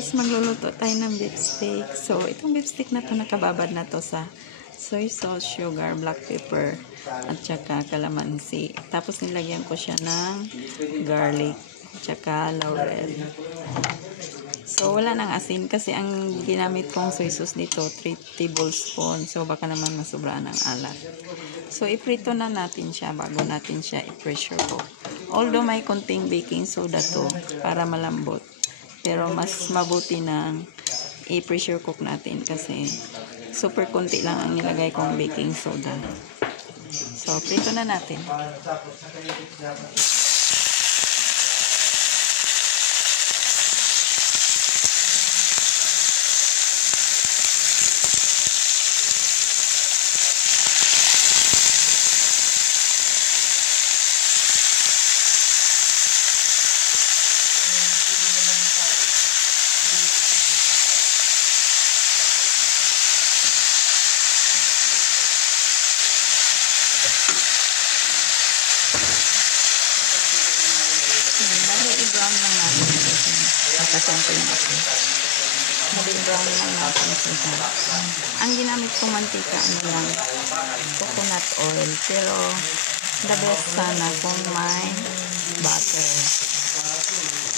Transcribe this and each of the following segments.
guys, magluluto tayo ng beef steak. So, itong beef steak na to nakababad na to sa soy sauce, sugar, black pepper, at saka calamansi. Tapos nilagyan ko siya ng garlic, at saka laurel. So, wala nang asin kasi ang ginamit kong soy sauce dito, 3 tablespoons. So, baka naman masubraan ng alat. So, iprito na natin siya bago natin siya i-pressure cook. Although may konting baking soda to para malambot. Pero mas mabuti na i-pressure cook natin kasi super konti lang ang nilagay kong baking soda. So, prito na natin. I-brown lang natin kasi nakasente yung ako. I-brown lang natin siya. Ang ginamit kong mantika, ano lang, coconut oil. Pero, the best sana kung may butter.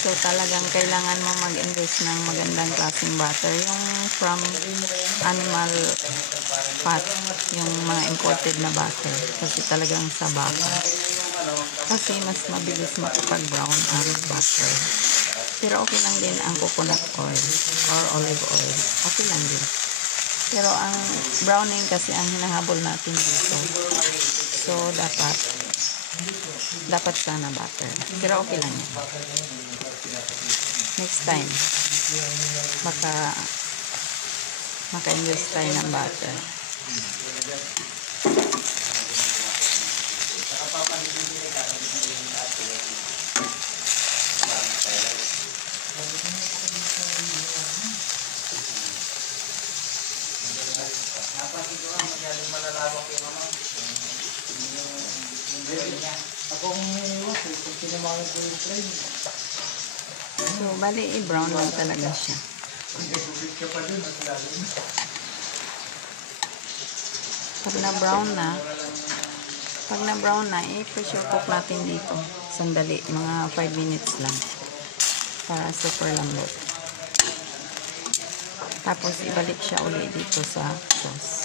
So, talagang kailangan mo mag-invest ng magandang klaseng butter. Yung from animal fat, yung mga imported na butter. Kasi talagang sa baka. Kasi mas mabilis makapag-brown ang butter. Pero okay lang din ang coconut oil or olive oil. Okay lang din. Pero ang browning kasi ang hinahabol natin dito. So, dapat sana butter. Pero okay lang yan. Next time, maka-invest tayo ng butter. So, bali i-brown lang talaga siya. Pag na-brown na, i-pressure cook natin dito. Sandali, mga 5 minutes lang. Para super lambot. Tapos, ibalik siya ulit dito sa sauce.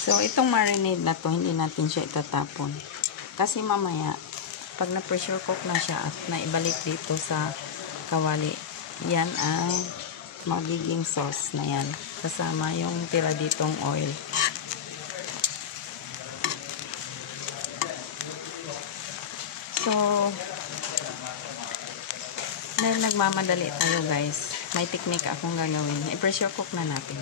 So, itong marinade na to, hindi natin siya itatapon. Kasi mamaya, pag na-pressure cook na siya at naibalik dito sa kawali, yan ang magiging sauce na yan. Kasama yung tira ditong oil. So, dahil nagmamadali tayo guys, may technique akong gagawin. I-pressure cook na natin.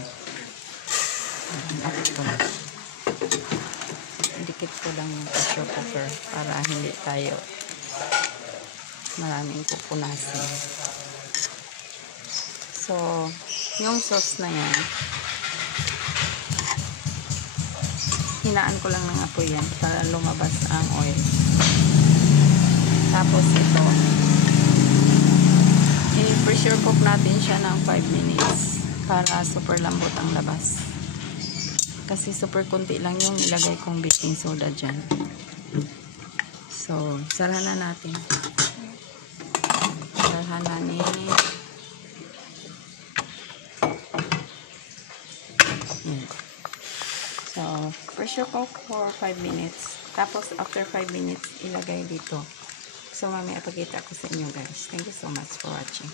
Dikit ko lang yung pressure cooker para hindi tayo maraming pupunasin. So, yung sauce na yan, hinaan ko lang ng apoy yan para lumabas ang oil. Tapos ito, i-pressure cook natin siya ng 5 minutes para super lambot ang labas. Kasi super konti lang yung ilagay kong baking soda dyan. So, sarahan na natin. Sarahan na ni... So, pressure cook for 5 minutes. Tapos, after 5 minutes, ilagay dito. So, mamaya pagkita ko sa inyo guys. Thank you so much for watching.